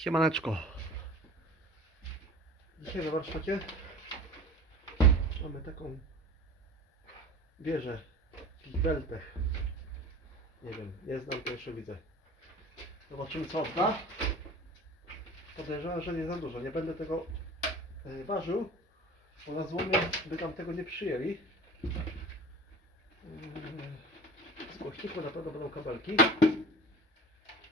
Siemaneczko. Dzisiaj na warsztacie mamy taką wieżę w Beltech. Nie wiem, nie znam, to jeszcze widzę. Zobaczymy co odda. Podejrzewam, że nie za dużo. Nie będę tego e, ważył, bo na złomie by tam tego nie przyjęli. Mm, Z głośniku na pewno będą kabelki.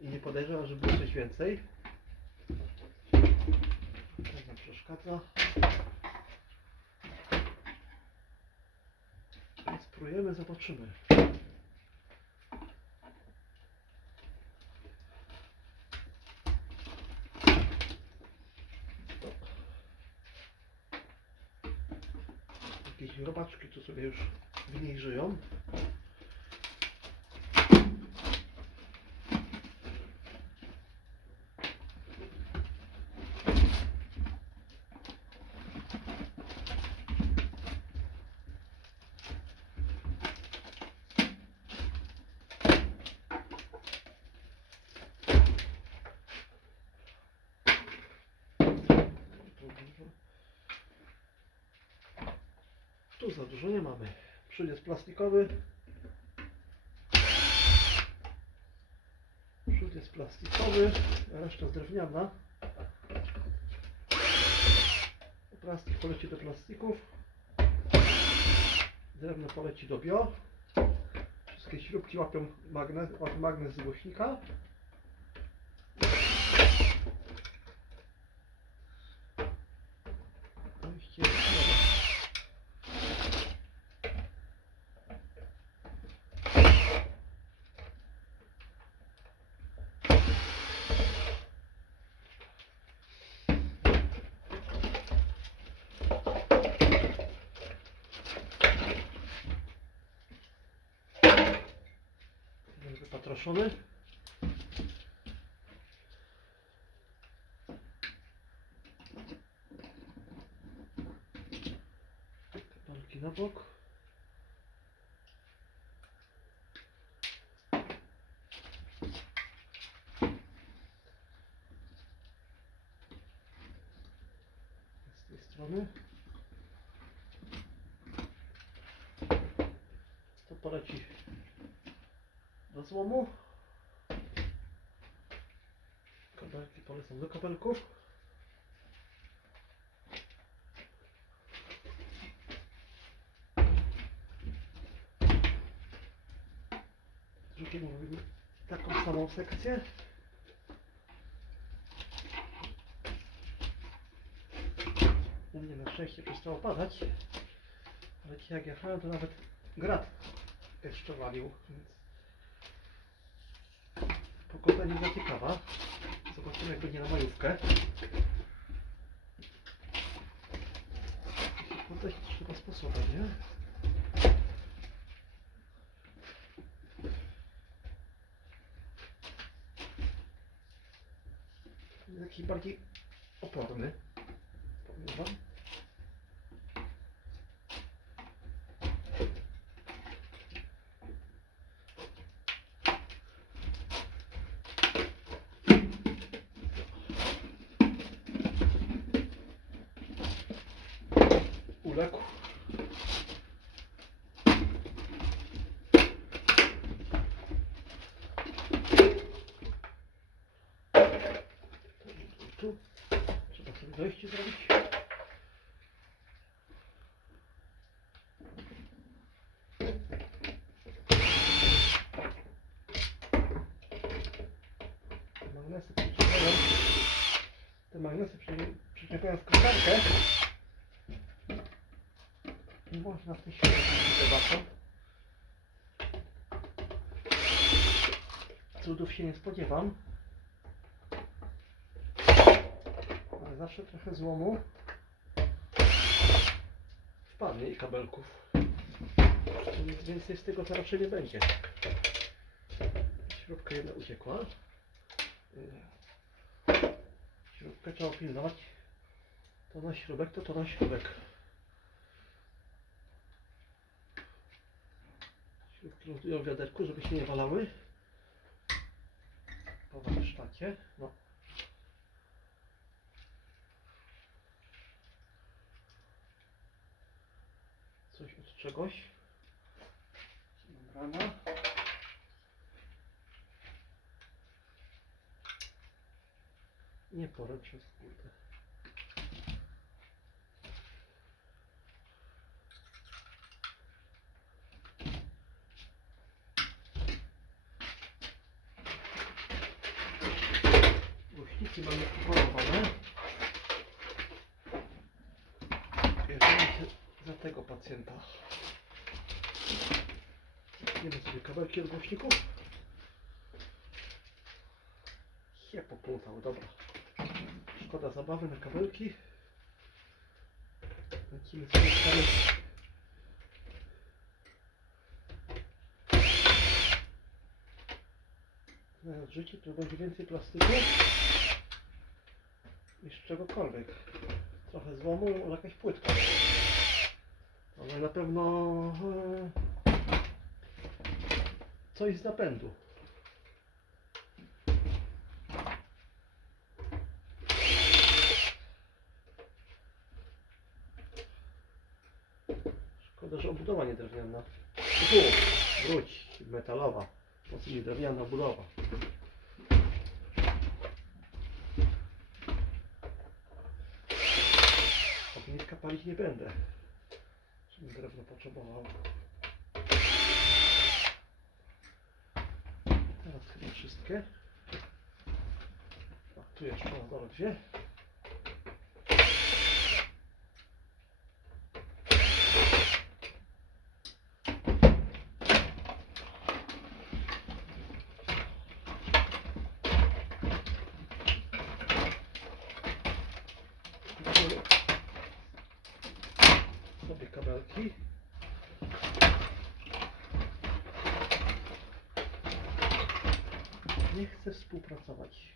I nie podejrzewam, że było coś więcej. To przeszkadza. Więc spróbujemy, zobaczymy. Jakieś robaczki tu sobie już w niej żyją. Dużo nie mamy. Przód jest plastikowy. Przód jest plastikowy, reszta jest drewniana. Plastik poleci do plastików. Drewno poleci do bio. Wszystkie śrubki łapią magnes z głośnika. Wypatroszony. Kapelki na bok. Z tej strony. To poleci do złomu. Kabelki polecą do kabelków. Drugie robimy taką samą sekcję. U mnie na szczęście przestało padać. Ale jak jechałem to nawet grat jeszcze walił. Więc Pogoda nie za ciekawa. Zobaczymy jak będzie na majówkę. Podejść trzeba sposobem, nie? Taki bardziej oporny. Powiem wam. uległ. Tu trzeba sobie dojście zrobić. Te magnesy przyczepiają. Te magnesy przy- przyczepiają w koszarkę. Nie można w tej chwili zobaczą. Cudów się nie spodziewam. Ale zawsze trochę złomu wpadnie i kabelków. Nic więcej z tego to nie będzie. Śrubka jedna uciekła. Śrubkę trzeba pilnować. To na śrubek, to to na śrubek. Śrubki lądują w wiaderku, żeby się nie walały. Po warsztacie. No. Coś od czegoś. Brana. Nie poręczny kurde. Głośniki mamy pokorowane. Bierzemy się za tego pacjenta. Zetniemy sobie kawałki od głośników. Je poplątał, dobra. Zabawy na kabelki. Lecimy sobie stary. Zamiast życie to będzie więcej plastiku niż czegokolwiek. Trochę złomu, jakaś płytka. Ale na pewno e, coś z napędu. Szkoda, że obudowa nie drewniana. Tu, wróć, metalowa. Po co mi drewniana budowa? Ogniska palić nie będę. Żebym drewno potrzebował. Teraz chyba wszystkie. A tu jeszcze na dole dwie. Sobie kabelki. Nie chcę współpracować.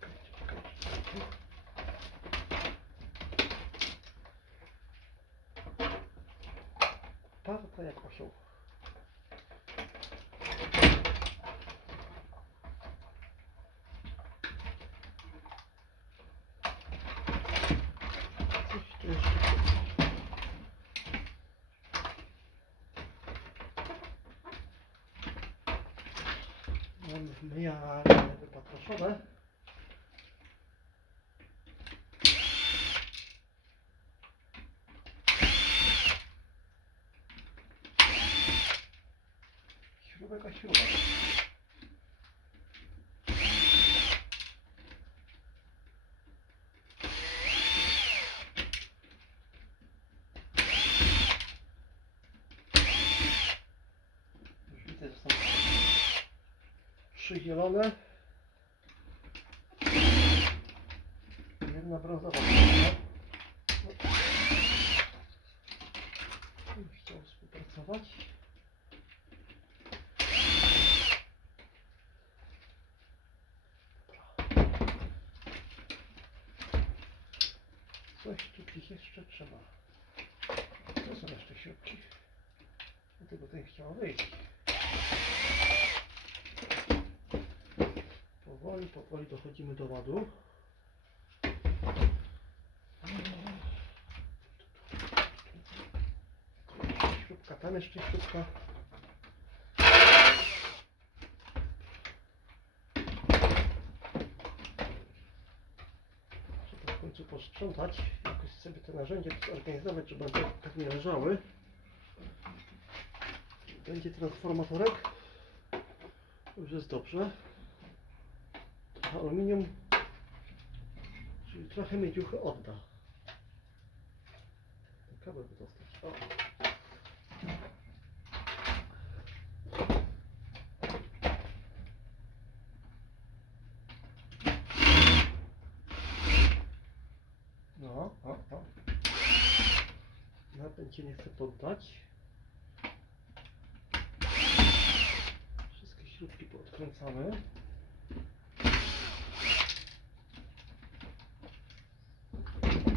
Czekajcie, czekajcie, czekajcie. Parta jak osioł. Coś tu jeszcze. Mam w miarę wypatroszone. Śrubek a śrubek. Już widzę, że są trzy zielone. Jedna brązowa. No. Chciał współpracować. Dobra. Coś tu ich jeszcze trzeba. To są jeszcze śrubki. Dlatego ten chciał wyjść. Powoli, dochodzimy do ładu. Śrubka, tam jeszcze śrubka. Trzeba w końcu posprzątać, jakoś sobie te narzędzia zorganizować, żeby one tak nie leżały. Będzie transformatorek. Już jest dobrze. Aluminium, czyli trochę miedziuchy odda. Kabel by dostać. O. No, o, o. Się nie chce poddać. Wszystkie śrubki poodkręcamy. Kabelki.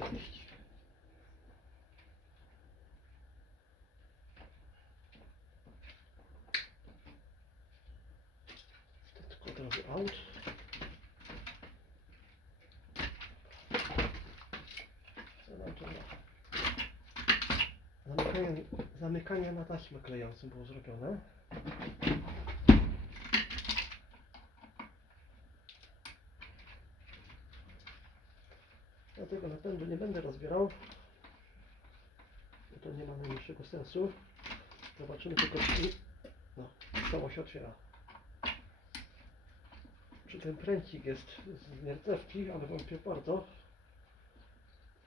wejść. Out. Da? Zamykanie, zamykanie na taśmę klejącą było zrobione. Ja tego napędu nie będę rozbierał, bo to nie ma najmniejszego sensu. Zobaczymy tylko, czy no, się otwiera. Czy ten pręcik jest z niercewki, ale wątpię bardzo.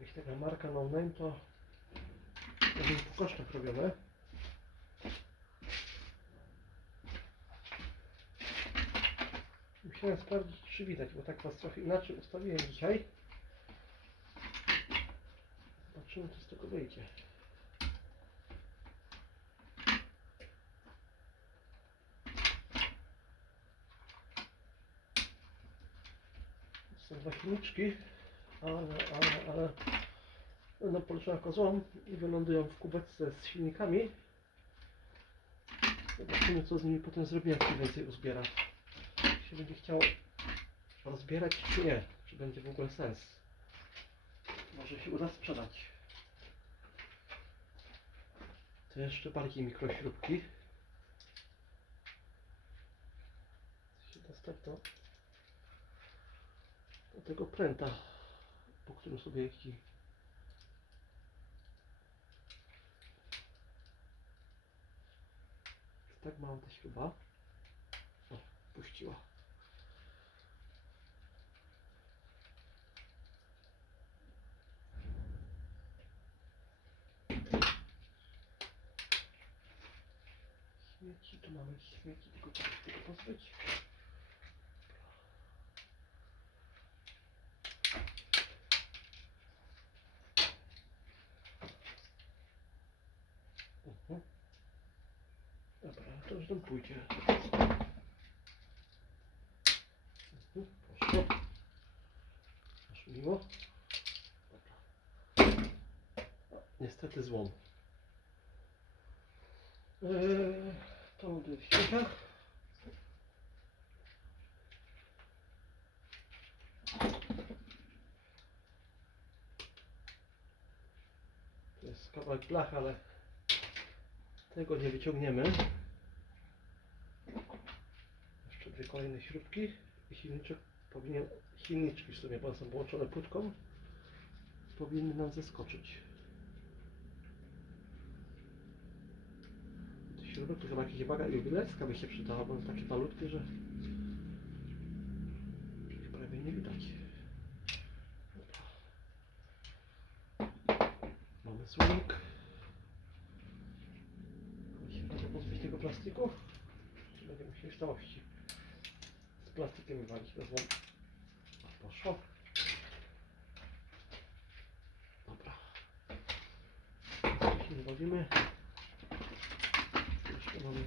Jeśli taka marka no name, to będzie po kosztach robione. Musiałem sprawdzić, czy widać, bo tak was trochę inaczej ustawiłem dzisiaj. Zobaczymy, co z tego wyjdzie. Silniczki, ale, ale, ale będą poruszone kozłom i wylądują w kubeczce z silnikami. Zobaczymy, co z nimi potem zrobimy, jak się więcej uzbiera. Czy będzie chciało rozbierać, czy nie? Czy będzie w ogóle sens? Może się uda sprzedać. To jeszcze bardziej mikrośrubki. Się dostać do, do tego pręta, po którym sobie. Jest tak mała ta śruba. O, puściła. Śmieci, tu mamy śmieci, tylko trzeba tego pozbyć. Mhm. Dobra, to już tam pójdzie. Poszło. Aż miło. Niestety złom. Eee, w ściekach. To jest kawałek blach, ale tego nie wyciągniemy. Dwie kolejne śrubki i silniczek powinien, silniczki w sumie, są połączone płytką, powinny nam zeskoczyć. Te śrubek to chyba jakaś waga jubilerska by się przydała, bo takie malutkie, że prawie nie widać. Mamy. Jeśli będę pozbyć tego plastiku, będziemy musieli w całości z plastikiem walić bez łom. O, Poszło. Dobra. Nie bawimy, jeszcze mamy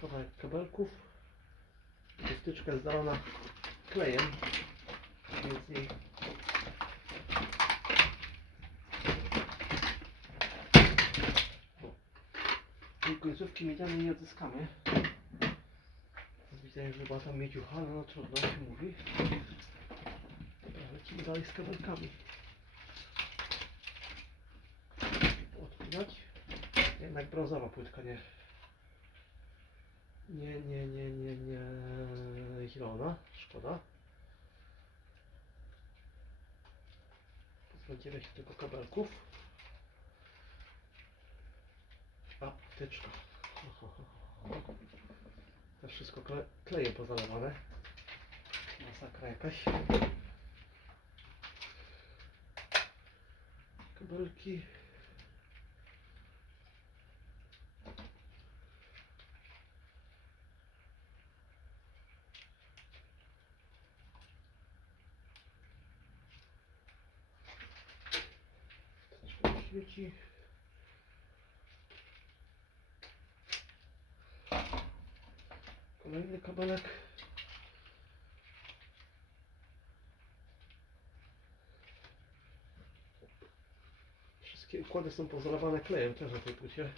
kawałek kabelków. Chustyczka jest zalana klejem, więc jej końcówki miedzianej nie odzyskamy. Widzę, że była tam miedziucha, no, no trudno się mówi. Lecimy dalej z kabelkami. Odpinać. Jednak brązowa płytka, nie. Nie, nie, nie, nie, nie zielona. Szkoda. Pozbędziemy się tylko kabelków. A, wtyczka. Ho, ho, ho, To wszystko kle klejem pozalewane. Masakra jakaś. Kabelki. Mi świeci. Kolejny kabelek. Wszystkie układy są pozalewane klejem też na tej płycie.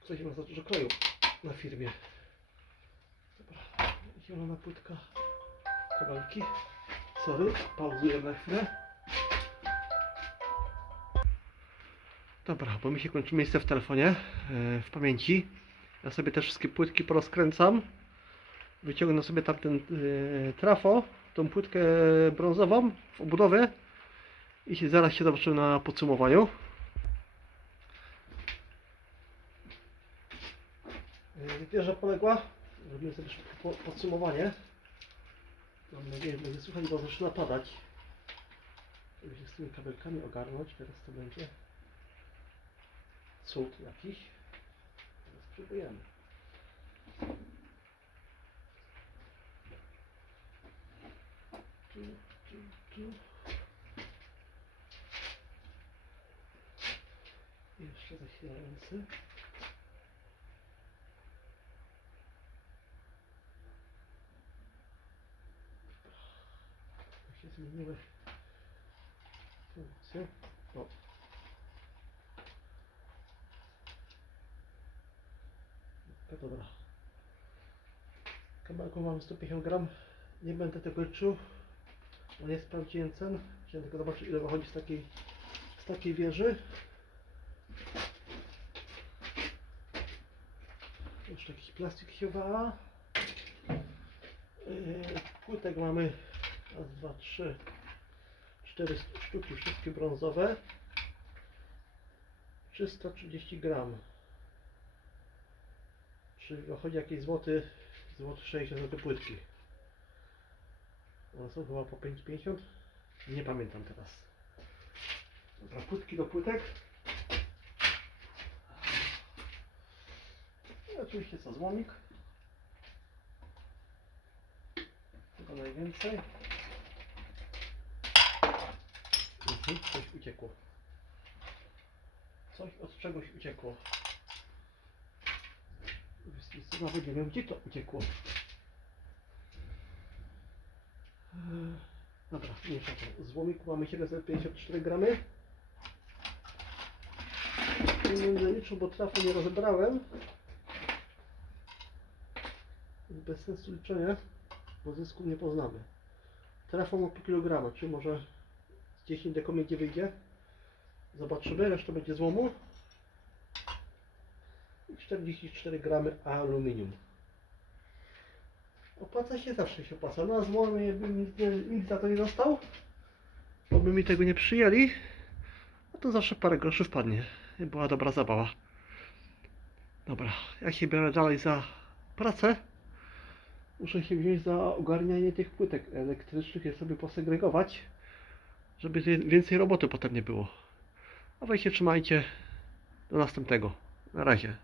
Ktoś ma za dużo kleju na firmie. Dobra, zielona płytka. Kabelki. Sorry, pauzuję na chwilę. Dobra, bo mi się kończy miejsce w telefonie, e, w pamięci. Ja sobie te wszystkie płytki porozkręcam. Wyciągnę sobie tamten e, trafo, tą płytkę brązową w obudowie i zaraz się zobaczymy na podsumowaniu. E, Wieża poległa. Robimy sobie szybkie po- podsumowanie. Mam nadzieję, że będzie słychać, bo zaczyna padać. Żeby się z tymi kabelkami ogarnąć, teraz to będzie cud jakiś. Spróbujemy. Tu, tu, tu. Jeszcze zasilający. Tak się zmieniły funkcje. O. No dobra. Kabelką mamy 150 gram. Nie będę tego liczył, bo nie sprawdziłem cen. Chciałem tylko zobaczyć ile wychodzi z takiej, z takiej wieży. Jeszcze jakiś plastik wała. Yy, Płytek mamy raz, dwa, trzy, cztery sztuki, wszystkie brązowe. 330 gram. Czyli wychodzi jakieś złoty, złoty 60 za te płytki. One są chyba po 5,50? Nie pamiętam teraz. Dobra, płytki do płytek. I oczywiście co, złomik. Tylko najwięcej. Mhm, coś uciekło. Coś od czegoś uciekło. Nawet nie wiem gdzie to uciekło. Dobra, mniejsza to. Z łomiku mamy 754 gramy. Nie będę liczył, bo trafu nie rozebrałem. Bez sensu liczenia, bo zysku nie poznamy. Trafą ma po kilograma, czy może z 10 deko miedzi wyjdzie. Zobaczymy, reszta będzie złomu. I 44 gramy aluminium. Opłaca się, zawsze się opłaca. No a złomie bym nic, za to nie dostał, bo by mi tego nie przyjęli. A to zawsze parę groszy wpadnie. Była dobra zabawa. Dobra, ja się biorę dalej za pracę. Muszę się wziąć za ogarnianie tych płytek elektrycznych, je sobie posegregować, żeby więcej roboty potem nie było. A wy się trzymajcie. Do następnego. Na razie.